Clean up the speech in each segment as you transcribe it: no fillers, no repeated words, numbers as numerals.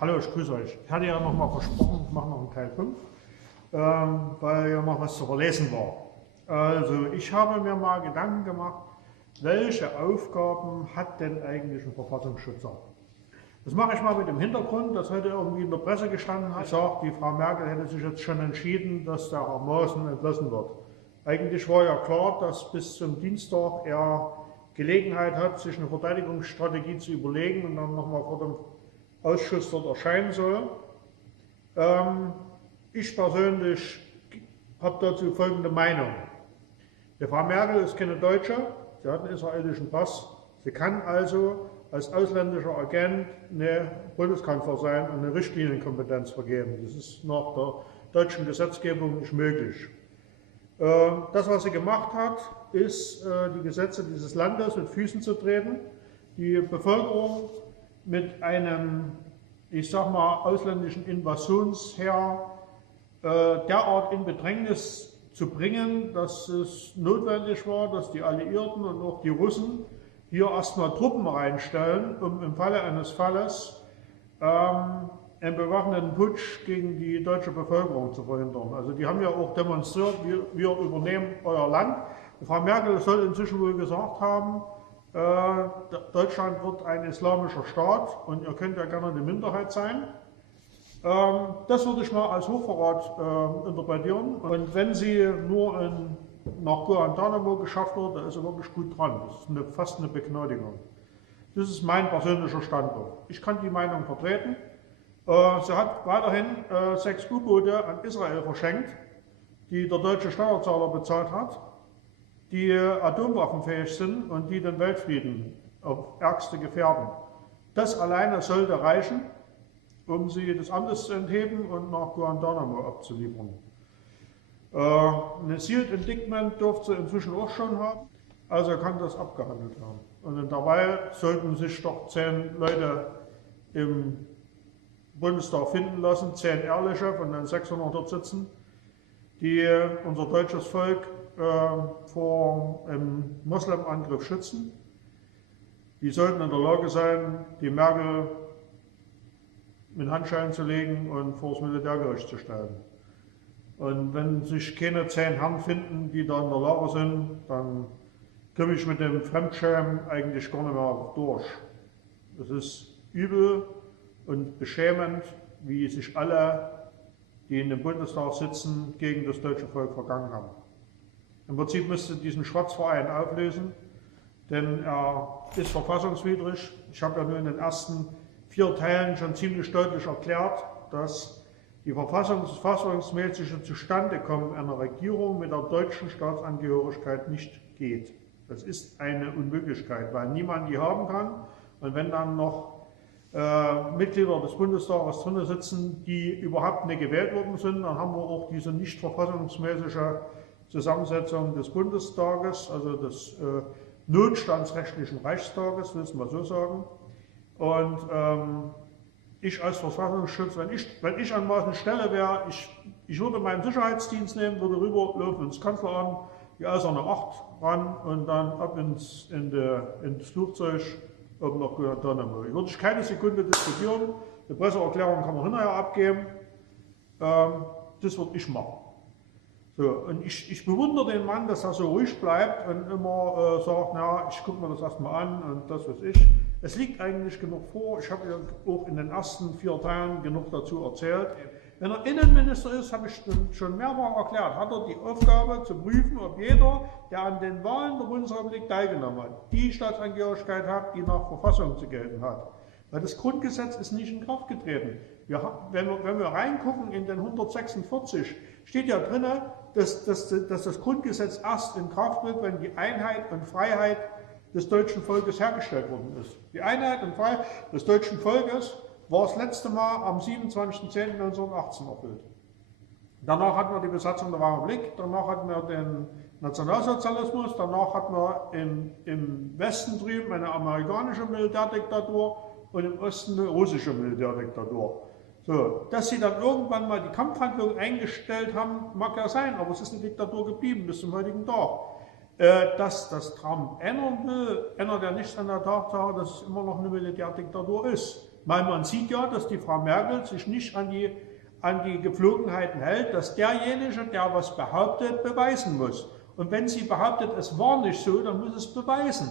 Hallo, ich grüße euch. Ich hatte ja noch mal versprochen, ich mache noch einen Teil 5, weil ja noch was zu verlesen war. Also, ich habe mir mal Gedanken gemacht, welche Aufgaben hat denn eigentlich ein Verfassungsschützer? Das mache ich mal mit dem Hintergrund, dass heute irgendwie in der Presse gestanden hat, sagt, die Frau Merkel hätte sich jetzt schon entschieden, dass der Herr Maaßen entlassen wird. Eigentlich war ja klar, dass bis zum Dienstag er Gelegenheit hat, sich eine Verteidigungsstrategie zu überlegen und dann nochmal vor dem Ausschuss dort erscheinen soll. Ich persönlich habe dazu folgende Meinung. Die Frau Merkel ist keine Deutsche, sie hat einen israelischen Pass, sie kann also als ausländischer Agent eine Bundeskanzler sein und eine Richtlinienkompetenz vergeben. Das ist nach der deutschen Gesetzgebung nicht möglich. Das, was sie gemacht hat, ist, die Gesetze dieses Landes mit Füßen zu treten, die Bevölkerung mit einem, ich sag mal, ausländischen Invasionsheer derart in Bedrängnis zu bringen, dass es notwendig war, dass die Alliierten und auch die Russen hier erstmal Truppen reinstellen, um im Falle eines Falles einen bewaffneten Putsch gegen die deutsche Bevölkerung zu verhindern. Also die haben ja auch demonstriert, wir übernehmen euer Land. Die Frau Merkel soll inzwischen wohl gesagt haben, Deutschland wird ein islamischer Staat und ihr könnt ja gerne eine Minderheit sein. Das würde ich mal als Hochverrat interpretieren. Und wenn sie nur nach Guantanamo geschafft wird, dann ist sie wirklich gut dran. Das ist fast eine Begnadigung. Das ist mein persönlicher Standpunkt. Ich kann die Meinung vertreten. Sie hat weiterhin 6 U-Boote an Israel verschenkt, die der deutsche Steuerzahler bezahlt hat, die atomwaffenfähig sind und die den Weltfrieden auf Ärgste gefährden. Das alleine sollte reichen, um sie des Amtes zu entheben und nach Guantanamo abzuliefern. Eine Sealed Indictment dürfte sie inzwischen auch schon haben, also kann das abgehandelt werden. Und dabei sollten sich doch 10 Leute im Bundestag finden lassen, 10 ehrliche von den 600 dort sitzen, die unser deutsches Volk vor einem Moslemangriff schützen. Die sollten in der Lage sein, die Merkel mit Handschellen zu legen und vor das Militärgericht zu stellen. Und wenn sich keine 10 Herren finden, die da in der Lage sind, dann komme ich mit dem Fremdschämen eigentlich gar nicht mehr durch. Es ist übel und beschämend, wie sich alle, die in dem Bundestag sitzen, gegen das deutsche Volk vergangen haben. Im Prinzip müsste diesen Schwarzverein auflösen, denn er ist verfassungswidrig. Ich habe ja nur in den ersten 4 Teilen schon ziemlich deutlich erklärt, dass die verfassungsmäßige Zustandekommen einer Regierung mit der deutschen Staatsangehörigkeit nicht geht. Das ist eine Unmöglichkeit, weil niemand die haben kann. Und wenn dann noch Mitglieder des Bundestages drin sitzen, die überhaupt nicht gewählt worden sind, dann haben wir auch diese nicht verfassungsmäßige Zusammensetzung des Bundestages, also des notstandsrechtlichen Reichstages, will ich mal so sagen. Und ich als Verfassungsschutz, wenn ich an Maaßen Stelle wäre, ich würde meinen Sicherheitsdienst nehmen, würde rüberlaufen ins Kanzleramt, die Eiserne 8 ran und dann ab ins Flugzeug oben nach Guantanamo. Ich würde keine Sekunde diskutieren, eine Presseerklärung kann man hinterher abgeben, das würde ich machen. So, und ich bewundere den Mann, dass er so ruhig bleibt und immer sagt, na, ich gucke mir das erstmal an und das weiß ich. Es liegt eigentlich genug vor, ich habe ja auch in den ersten 4 Teilen genug dazu erzählt. Wenn er Innenminister ist, habe ich schon mehrfach erklärt, hat er die Aufgabe zu prüfen, ob jeder, der an den Wahlen der Bundesrepublik teilgenommen hat, die Staatsangehörigkeit hat, die nach Verfassung zu gelten hat. Weil das Grundgesetz ist nicht in Kraft getreten. Wenn wir reingucken in den 146, steht ja drin, dass das Grundgesetz erst in Kraft tritt, wenn die Einheit und Freiheit des deutschen Volkes hergestellt worden ist. Die Einheit und Freiheit des deutschen Volkes war das letzte Mal am 27.10.1918 erfüllt. Danach hatten wir die Besatzung der Republik, danach hatten wir den Nationalsozialismus, danach hatten wir im Westen drüben eine amerikanische Militärdiktatur und im Osten eine russische Militärdiktatur. So, dass sie dann irgendwann mal die Kampfhandlung eingestellt haben, mag ja sein, aber es ist eine Diktatur geblieben bis zum heutigen Tag. Dass das Trump ändern will, ändert ja nichts an der Tatsache, dass es immer noch eine Militärdiktatur ist. Man sieht ja, dass die Frau Merkel sich nicht an die Gepflogenheiten hält, dass derjenige, der was behauptet, beweisen muss. Und wenn sie behauptet, es war nicht so, dann muss es beweisen.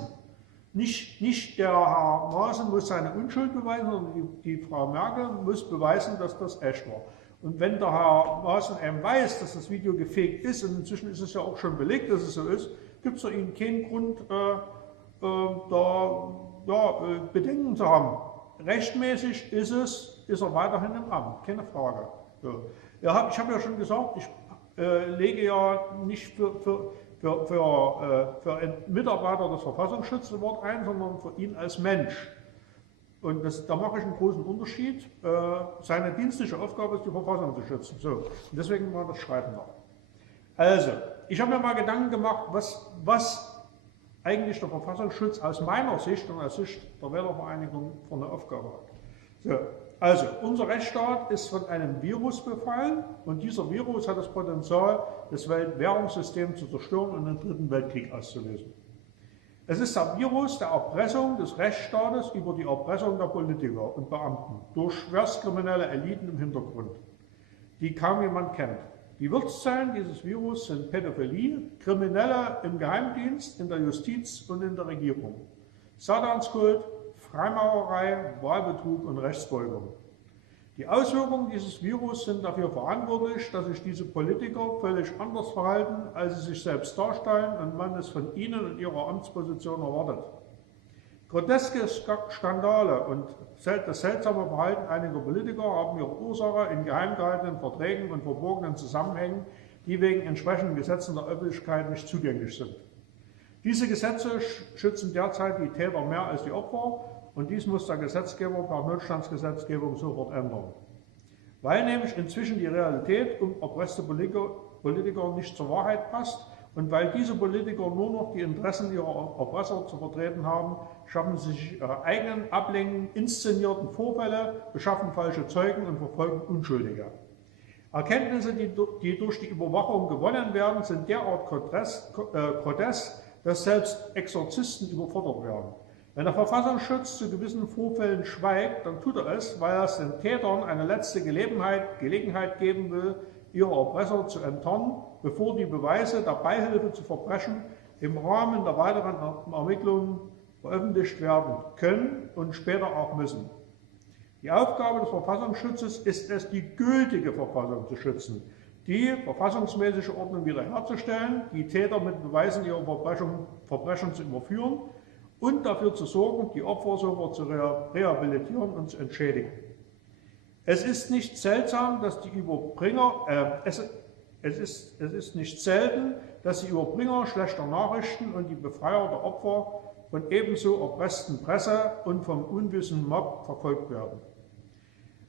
Nicht der Herr Maaßen muss seine Unschuld beweisen, sondern die Frau Merkel muss beweisen, dass das echt war. Und wenn der Herr Maaßen eben weiß, dass das Video gefaked ist, und inzwischen ist es ja auch schon belegt, dass es so ist, gibt es für ihn keinen Grund, Bedenken zu haben. Rechtmäßig ist er weiterhin im Amt, keine Frage. So. Ja, ich habe ja schon gesagt, ich lege ja nicht für einen Mitarbeiter des Verfassungsschutzes Wort ein, sondern für ihn als Mensch. Und da mache ich einen großen Unterschied. Seine dienstliche Aufgabe ist, die Verfassung zu schützen. So. Und deswegen mal das Schreiben noch. Also, ich habe mir mal Gedanken gemacht, was eigentlich der Verfassungsschutz aus meiner Sicht und aus Sicht der Wählervereinigung für eine Aufgabe hat. So. Also, unser Rechtsstaat ist von einem Virus befallen und dieser Virus hat das Potenzial, das Weltwährungssystem zu zerstören und einen dritten Weltkrieg auszulösen. Es ist der Virus der Erpressung des Rechtsstaates über die Erpressung der Politiker und Beamten durch schwerstkriminelle Eliten im Hintergrund, die kaum jemand kennt. Die Wirtszellen dieses Virus sind Pädophilie, Kriminelle im Geheimdienst, in der Justiz und in der Regierung, Satanskult, Freimaurerei, Wahlbetrug und Rechtsbeugung. Die Auswirkungen dieses Virus sind dafür verantwortlich, dass sich diese Politiker völlig anders verhalten, als sie sich selbst darstellen und man es von ihnen und ihrer Amtsposition erwartet. Groteske Skandale und das seltsame Verhalten einiger Politiker haben ihre Ursache in geheim gehaltenen Verträgen und verborgenen Zusammenhängen, die wegen entsprechenden Gesetzen der Öffentlichkeit nicht zugänglich sind. Diese Gesetze schützen derzeit die Täter mehr als die Opfer und dies muss der Gesetzgeber per Notstandsgesetzgebung sofort ändern. Weil nämlich inzwischen die Realität um erpresste Politiker nicht zur Wahrheit passt und weil diese Politiker nur noch die Interessen ihrer Erpresser zu vertreten haben, schaffen sie sich ihre eigenen ablenkenden, inszenierten Vorfälle, beschaffen falsche Zeugen und verfolgen Unschuldige. Erkenntnisse, die durch die Überwachung gewonnen werden, sind derart grotesk, dass selbst Exorzisten überfordert werden. Wenn der Verfassungsschutz zu gewissen Vorfällen schweigt, dann tut er es, weil er es den Tätern eine letzte Gelegenheit geben will, ihre Erpresser zu enttarnen, bevor die Beweise der Beihilfe zu Verbrechen im Rahmen der weiteren Ermittlungen veröffentlicht werden können und später auch müssen. Die Aufgabe des Verfassungsschutzes ist es, die gültige Verfassung zu schützen, die verfassungsmäßige Ordnung wiederherzustellen, die Täter mit Beweisen ihrer Verbrechen zu überführen und dafür zu sorgen, die Opfer sofort zu rehabilitieren und zu entschädigen. Es ist nicht seltsam, dass die es ist nicht selten, dass die Überbringer schlechter Nachrichten und die Befreier der Opfer von ebenso erpressten Presse und vom unwissenden Mob verfolgt werden.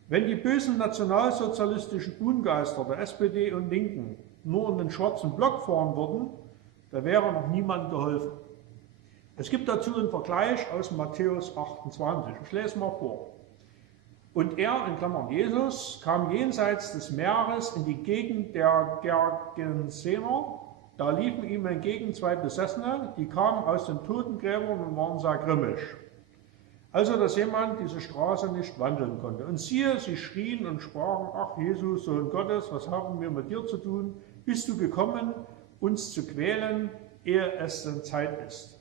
Wenn die bösen nationalsozialistischen Ungeister der SPD und Linken nur in den schwarzen Block fahren würden, da wäre noch niemand geholfen. Es gibt dazu einen Vergleich aus Matthäus 28. Ich lese mal vor. Und er, in Klammern Jesus, kam jenseits des Meeres in die Gegend der Gergesener. Da liefen ihm entgegen zwei Besessene, die kamen aus den Totengräbern und waren sehr grimmig. Also, dass jemand diese Straße nicht wandeln konnte. Und siehe, sie schrien und sprachen, ach Jesus, Sohn Gottes, was haben wir mit dir zu tun? Bist du gekommen, uns zu quälen, ehe es denn Zeit ist?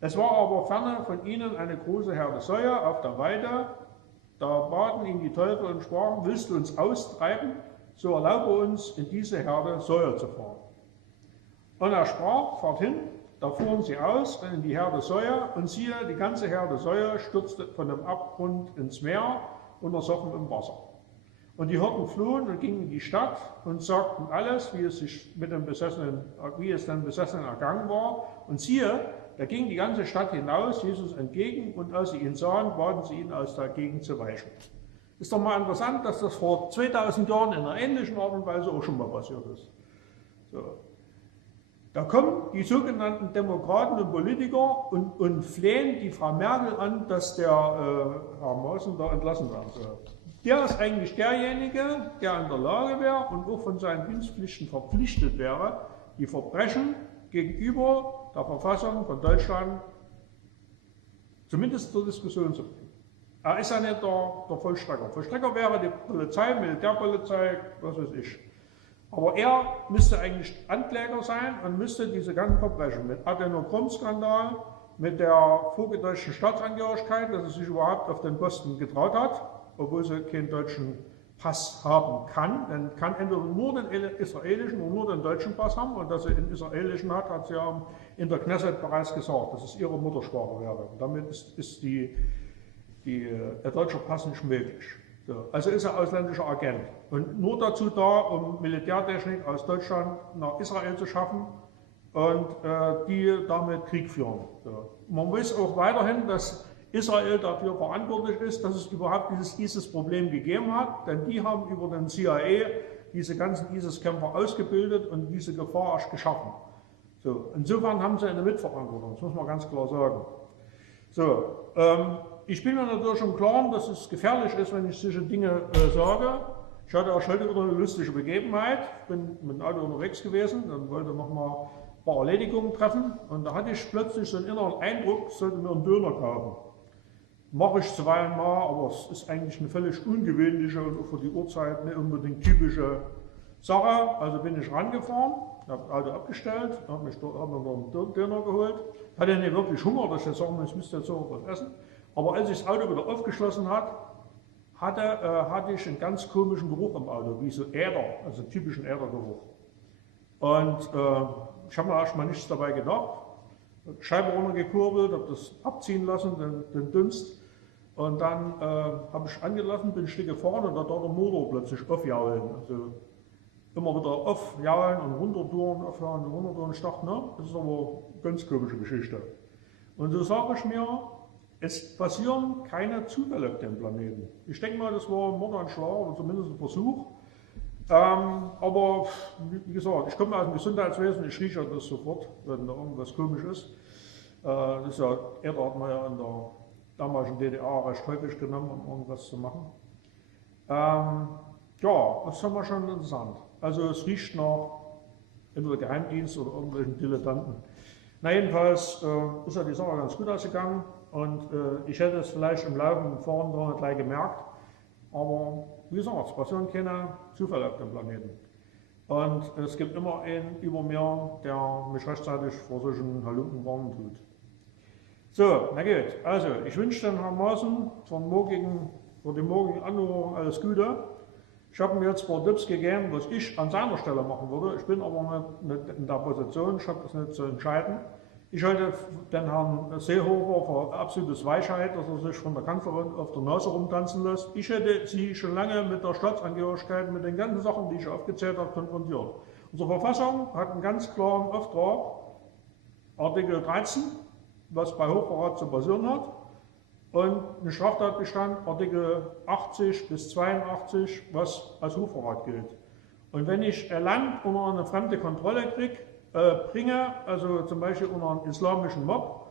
Es war aber ferne von ihnen eine große Herde Säue auf der Weide. Da baten ihn die Teufel und sprachen, willst du uns austreiben? So erlaube uns, in diese Herde Säue zu fahren. Und er sprach, fahrt hin. Da fuhren sie aus in die Herde Säue und siehe, die ganze Herde Säue stürzte von dem Abgrund ins Meer und ersoffen im Wasser. Und die Hirten flohen und gingen in die Stadt und sagten alles, wie es den Besessenen ergangen war. Und siehe, da ging die ganze Stadt hinaus, Jesus entgegen, und als sie ihn sahen, baten sie ihn, aus der Gegend zu weichen. Ist doch mal interessant, dass das vor 2000 Jahren in einer ähnlichen Art und Weise auch schon mal passiert ist. So. Da kommen die sogenannten Demokraten und Politiker und flehen die Frau Merkel an, dass der Herr Maaßen da entlassen werden soll. Der ist eigentlich derjenige, der in der Lage wäre und auch von seinen Dienstpflichten verpflichtet wäre, die Verbrechen gegenüber der Verfassung von Deutschland zumindest zur Diskussion zu bringen. Er ist ja nicht der Vollstrecker. Vollstrecker wäre die Polizei, Militärpolizei, was weiß ich. Aber er müsste eigentlich Ankläger sein und müsste diese ganzen Verbrechen mit Adenochrom-Skandal, mit der vorgedeutschten Staatsangehörigkeit, dass er sich überhaupt auf den Posten getraut hat, obwohl sie keinen deutschen Pass haben kann. Dann kann entweder nur den israelischen oder nur den deutschen Pass haben. Und dass sie den israelischen hat, hat sie ja in der Knesset bereits gesagt, dass es ihre Muttersprache wäre. Und damit ist der deutsche Pass nicht möglich. So, also ist er ausländischer Agent und nur dazu da, um Militärtechnik aus Deutschland nach Israel zu schaffen und die damit Krieg führen. So. Man weiß auch weiterhin, dass Israel dafür verantwortlich ist, dass es überhaupt dieses ISIS-Problem gegeben hat, denn die haben über den CIA diese ganzen ISIS-Kämpfer ausgebildet und diese Gefahr erst geschaffen. So, insofern haben sie eine Mitverantwortung, das muss man ganz klar sagen. So, ich bin mir natürlich im Klaren, dass es gefährlich ist, wenn ich solche Dinge sage. Ich hatte auch heute wieder eine lustige Begebenheit. Ich bin mit dem Auto unterwegs gewesen und wollte nochmal ein paar Erledigungen treffen. Und da hatte ich plötzlich so einen inneren Eindruck, ich sollte mir einen Döner kaufen. Mache ich zuweilen mal, aber es ist eigentlich eine völlig ungewöhnliche und auch für die Uhrzeit nicht unbedingt typische Sache. Also bin ich rangefahren, habe das Auto abgestellt, habe mir noch einen Döner geholt. Ich hatte nicht wirklich Hunger, dass ich jetzt sagen muss, ich müsste jetzt auch was essen. Aber als ich das Auto wieder aufgeschlossen hatte ich einen ganz komischen Geruch im Auto, wie so Äder, also typischen Ädergeruch. Und ich habe mir erstmal nichts dabei gedacht, Scheibe runtergekurbelt, habe das abziehen lassen, den Dunst. Und dann habe ich angelassen, bin ein Stück gefahren und da der Motor plötzlich aufjaulen. Also immer wieder aufjaulen und runtertouren, aufjaulen und runtertouren. Ich dachte, ne, das ist aber eine ganz komische Geschichte. Und so sage ich mir, es passieren keine Zufälle auf dem Planeten. Ich denke mal, das war ein Mordanschlag oder zumindest ein Versuch. Aber wie gesagt, ich komme aus dem Gesundheitswesen, ich rieche das sofort, wenn da irgendwas komisch ist. Das ist ja, Äder hat man ja in der damaligen DDR recht häufig genommen, um irgendwas zu machen. Ja, das ist schon mal schon interessant. Also es riecht nach entweder Geheimdienst oder irgendwelchen Dilettanten. Na jedenfalls ist ja die Sache ganz gut ausgegangen. Und ich hätte es vielleicht im laufenden Fahren gar nicht gleich gemerkt, aber wie gesagt, es passieren keine Zufälle auf dem Planeten. Und es gibt immer einen über mir, der mich rechtzeitig vor solchen Halunken warnen tut. So, na gut, also ich wünsche den Herrn Maaßen für die morgigen Anhörung alles Gute. Ich habe mir jetzt ein paar Tipps gegeben, was ich an seiner Stelle machen würde. Ich bin aber nicht in der Position, ich habe das nicht zu entscheiden. Ich halte den Herrn Seehofer für absolutes Weichheit, dass er sich von der Kanzlerin auf der Nase rumtanzen lässt. Ich hätte sie schon lange mit der Staatsangehörigkeit, mit den ganzen Sachen, die ich aufgezählt habe, konfrontiert. Unsere Verfassung hat einen ganz klaren Auftrag, Artikel 13, was bei Hochverrat zu basieren hat, und einen Straftatbestand, Artikel 80 bis 82, was als Hochverrat gilt. Und wenn ich ein Land unter eine fremde Kontrolle bringe, also zum Beispiel unter einen islamischen Mob,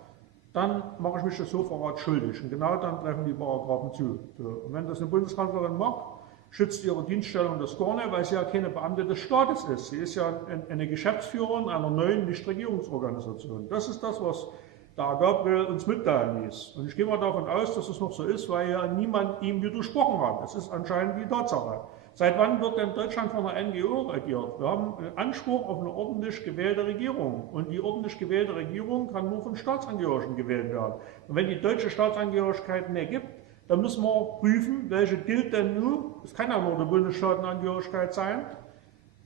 dann mache ich mich des Hochverrats schuldig. Und genau dann treffen die Paragraphen zu. So. Und wenn das eine Bundeskanzlerin macht, schützt ihre Dienststellung das gar nicht, weil sie ja keine Beamte des Staates ist. Sie ist ja eine Geschäftsführerin einer neuen Nichtregierungsorganisation. Das ist das, was der Gabriel uns mitteilen ließ. Und ich gehe mal davon aus, dass es noch so ist, weil ja niemand ihm widersprochen hat. Das ist anscheinend die Tatsache. Seit wann wird denn Deutschland von einer NGO regiert? Wir haben einen Anspruch auf eine ordentlich gewählte Regierung. Und die ordentlich gewählte Regierung kann nur von Staatsangehörigen gewählt werden. Und wenn die deutsche Staatsangehörigkeit nicht gibt, dann müssen wir prüfen, welche gilt denn nur. Es kann ja nur die Bundesstaatenangehörigkeit sein.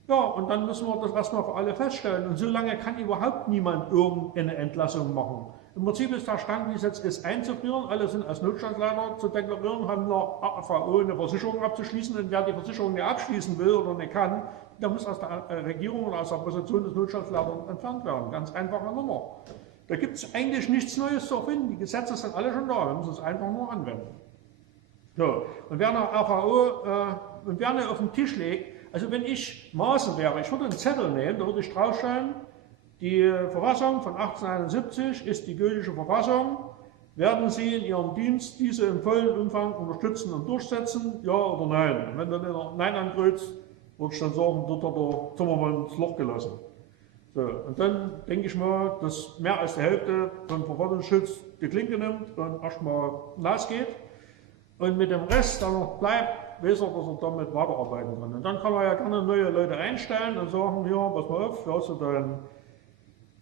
Ja, und dann müssen wir das erstmal für alle feststellen. Und so lange kann überhaupt niemand irgendeine Entlassung machen. Im Prinzip ist der Stand, wie es jetzt ist, einzufrieren. Alle sind als Notstandsleiter zu deklarieren, haben nach AVO eine Versicherung abzuschließen. Und wer die Versicherung nicht abschließen will oder nicht kann, der muss aus der Regierung oder aus der Position des Notstandsleiters entfernt werden. Ganz einfache Nummer. Da gibt es eigentlich nichts Neues zu erfinden. Die Gesetze sind alle schon da. Wir müssen es einfach nur anwenden. So. Und wer eine AVO und wer eine auf den Tisch legt, also wenn ich Maaßen wäre, ich würde einen Zettel nehmen, da würde ich draufschreiben, die Verfassung von 1871 ist die gültige Verfassung. Werden Sie in Ihrem Dienst diese im vollen Umfang unterstützen und durchsetzen, ja oder nein? Und wenn dann einer Nein ankreuzt, würde ich dann sagen, dort hat der Zimmermann das Loch gelassen. So, und dann denke ich mal, dass mehr als die Hälfte vom Verfassungsschutz die Klinke nimmt und erstmal hinausgeht. und mit dem Rest, der noch bleibt, weiß er, dass er damit weiterarbeiten kann. Und dann kann er ja gerne neue Leute einstellen und sagen, ja, pass mal auf, da hast du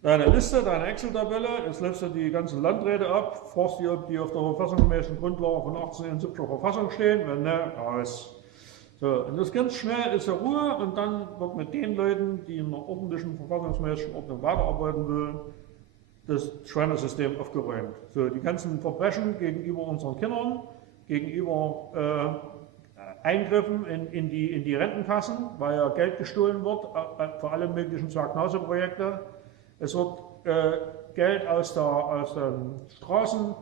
deine Liste, deine Excel-Tabelle, jetzt lässt du die ganzen Landräte ab, fragst die, ob die auf der verfassungsmäßigen Grundlage von 1871er Verfassung stehen, wenn ne, raus. So, und das ganz schnell ist ja Ruhe und dann wird mit den Leuten, die in einer ordentlichen, verfassungsmäßigen Ordnung weiterarbeiten wollen, das Schweinesystem aufgeräumt. So, die ganzen Verbrechen gegenüber unseren Kindern, gegenüber Eingriffen in die Rentenkassen, weil ja Geld gestohlen wird für alle möglichen Diagnoseprojekte. Es wird Geld aus den Straßen,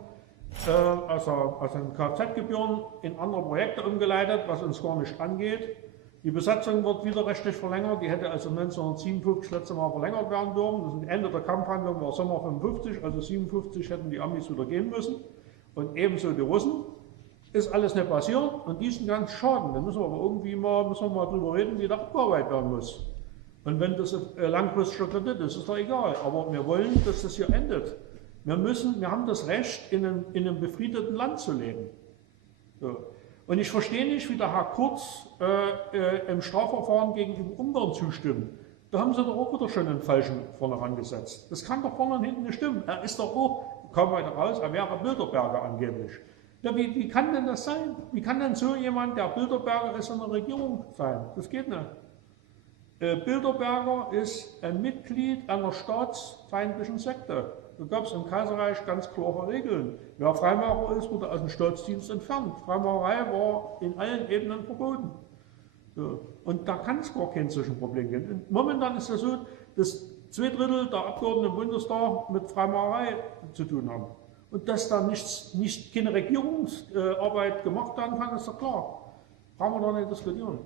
aus den Kfz-Gebühren in andere Projekte umgeleitet, was uns gar nicht angeht. Die Besatzung wird widerrechtlich verlängert, die hätte also 1957 das letzte Mal verlängert werden dürfen. Das Ende der Kampfhandlung war Sommer 55, also 57 hätten die Amis wieder gehen müssen und ebenso die Russen. Ist alles nicht passiert und diesen ganzen Schaden, da müssen wir aber irgendwie mal drüber reden, wie der abgearbeitet werden muss. Und wenn das langfristiger Kredit ist, ist doch egal. Aber wir wollen, dass das hier endet. Wir haben das Recht, in einem befriedeten Land zu leben. So. Und ich verstehe nicht, wie der Herr Kurz im Strafverfahren gegenüber Ungarn zustimmt. Da haben sie doch auch wieder schon einen Falschen vorne rangesetzt. Das kann doch vorne und hinten nicht stimmen. Er ist doch auch, kam weiter raus, er wäre Bilderberger angeblich. Ja, wie kann denn das sein? Wie kann denn so jemand, der Bilderberger ist, in der Regierung sein? Das geht nicht. Bilderberger ist ein Mitglied einer staatsfeindlichen Sekte. Da gab es im Kaiserreich ganz klare Regeln. Wer Freimaurer ist, wurde aus dem Staatsdienst entfernt. Freimaurerei war in allen Ebenen verboten. So. Und da kann es gar kein solches Problem geben. Und momentan ist es so, dass 2/3 der Abgeordneten im Bundestag mit Freimaurerei zu tun haben. Und dass da keine Regierungsarbeit gemacht werden kann, ist doch klar. Brauchen wir da nicht diskutieren.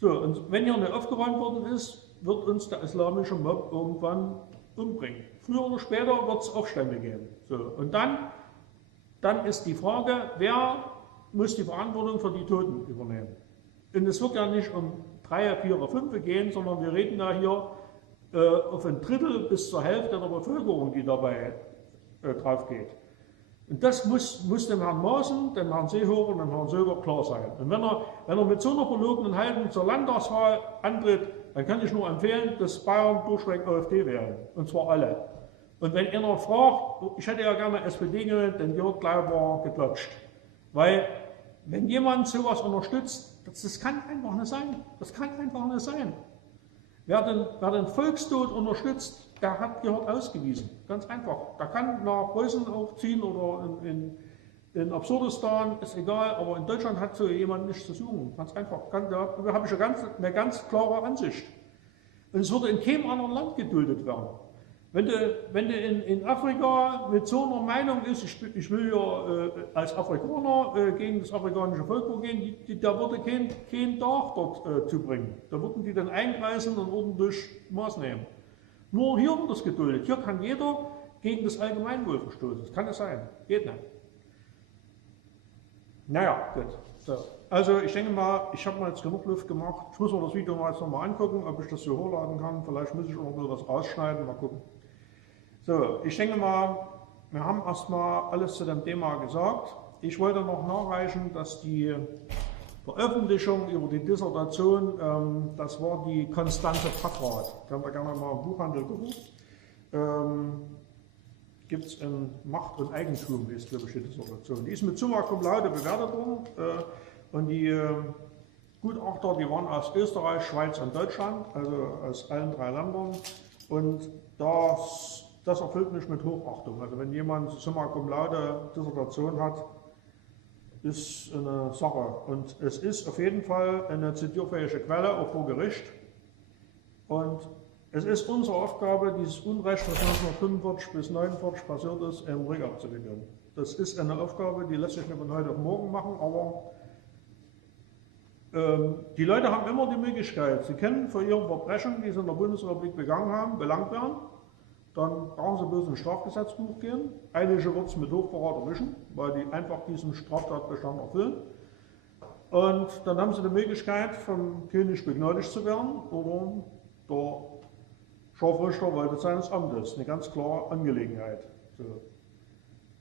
So, und wenn hier nicht aufgeräumt worden ist, wird uns der islamische Mob irgendwann umbringen. Früher oder später wird es Aufstände geben. So, und dann ist die Frage, wer muss die Verantwortung für die Toten übernehmen? Und es wird ja nicht um 3, 4 oder 5 gehen, sondern wir reden ja hier auf 1/3 bis zur Hälfte der Bevölkerung, die dabei drauf geht. Und das muss dem Herrn Maaßen, dem Herrn Seehofer und dem Herrn Söder klar sein. Und wenn er mit so einer verlogenen Haltung zur Landtagswahl antritt, dann kann ich nur empfehlen, dass Bayern durchweg AfD wählen. Und zwar alle. Und wenn einer fragt, ich hätte ja gerne SPD gewählt, dann wird gleich mal geklatscht. Weil, wenn jemand sowas unterstützt, das kann einfach nicht sein. Das kann einfach nicht sein. Wer den Volkstod unterstützt, der gehört ausgewiesen. Ganz einfach. Der kann nach Preußen auch ziehen oder in Absurdistan, ist egal, aber in Deutschland hat so jemand nichts zu suchen. Ganz einfach. Da habe ich eine ganz klare Ansicht. Und es würde in keinem anderen Land geduldet werden. Wenn du in Afrika mit so einer Meinung ist, ich will ja als Afrikaner gegen das afrikanische Volk gehen, da würde kein Tag dort zubringen. Da würden die dann einkreisen und ordentlich Maß nehmen. Nur hier wird das geduldet. Hier kann jeder gegen das Allgemeinwohl verstoßen. Das kann es sein. Geht nicht. Naja, gut. So. Also ich denke mal, ich habe mal jetzt genug Luft gemacht. Ich muss mir das Video mal jetzt nochmal angucken, ob ich das so hochladen kann. Vielleicht muss ich auch noch ein bisschen was rausschneiden. Mal gucken. So, ich denke mal, wir haben erstmal alles zu dem Thema gesagt. Ich wollte noch nachreichen, dass die Veröffentlichung über die Dissertation, das war die Konstante Packrat. Könnt ihr gerne mal im Buchhandel gucken. Gibt es in Macht und Eigentum, ist glaube ich die Dissertation. Die ist mit Summa Cum Laude bewertet worden. Und die Gutachter, die waren aus Österreich, Schweiz und Deutschland, also aus allen 3 Ländern. Und das erfüllt mich mit Hochachtung. Also wenn jemand Summa Cum Laude Dissertation hat, ist eine Sache. Und es ist auf jeden Fall eine zitierfähige Quelle, auch vor Gericht. Und es ist unsere Aufgabe, dieses Unrecht, was 1945 bis 1949 passiert ist, im Rück abzuwickeln. Das ist eine Aufgabe, die lässt sich nicht von heute auf morgen machen, aber die Leute haben immer die Möglichkeit, sie können für ihre Verbrechen, die sie in der Bundesrepublik begangen haben, belangt werden. Dann brauchen sie bloß ins Strafgesetzbuch gehen. Einige wird es mit Hochverrat erwischen, weil die einfach diesen Straftatbestand erfüllen. Und dann haben sie die Möglichkeit, vom König begnadigt zu werden oder der Scharfrichter waltet seines Amtes. Eine ganz klare Angelegenheit. So.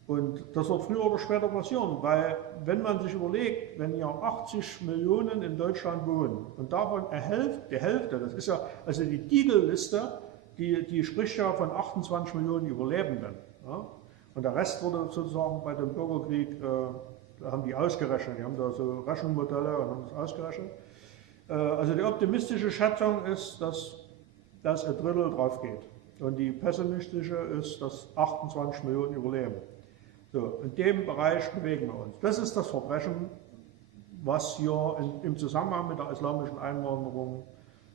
Und das wird früher oder später passieren, weil wenn man sich überlegt, wenn ja 80 Millionen in Deutschland wohnen und davon die Hälfte, das ist ja, also die Digel-Liste, die spricht ja von 28 Millionen Überlebenden. Ja? Und der Rest wurde sozusagen bei dem Bürgerkrieg, da haben die ausgerechnet, die haben da so Rechenmodelle und haben das ausgerechnet. Also die optimistische Schätzung ist, dass ein Drittel drauf geht. Und die pessimistische ist, dass 28 Millionen überleben. So, in dem Bereich bewegen wir uns. Das ist das Verbrechen, was hier im Zusammenhang mit der islamischen Einwanderung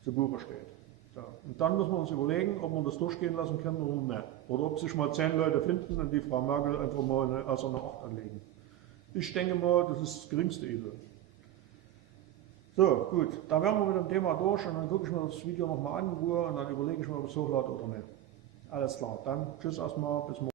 zu Buche steht. So, und dann müssen wir uns überlegen, ob wir das durchgehen lassen können oder nicht. Oder ob sich mal 10 Leute finden und die Frau Merkel einfach mal eine eiserne 8 anlegen. Ich denke mal, das ist das geringste Übel. So, gut, da wären wir mit dem Thema durch und dann gucke ich mir das Video nochmal an in Ruhe und dann überlege ich mir, ob ich es hochlade oder nicht. Alles klar, dann tschüss erstmal, bis morgen.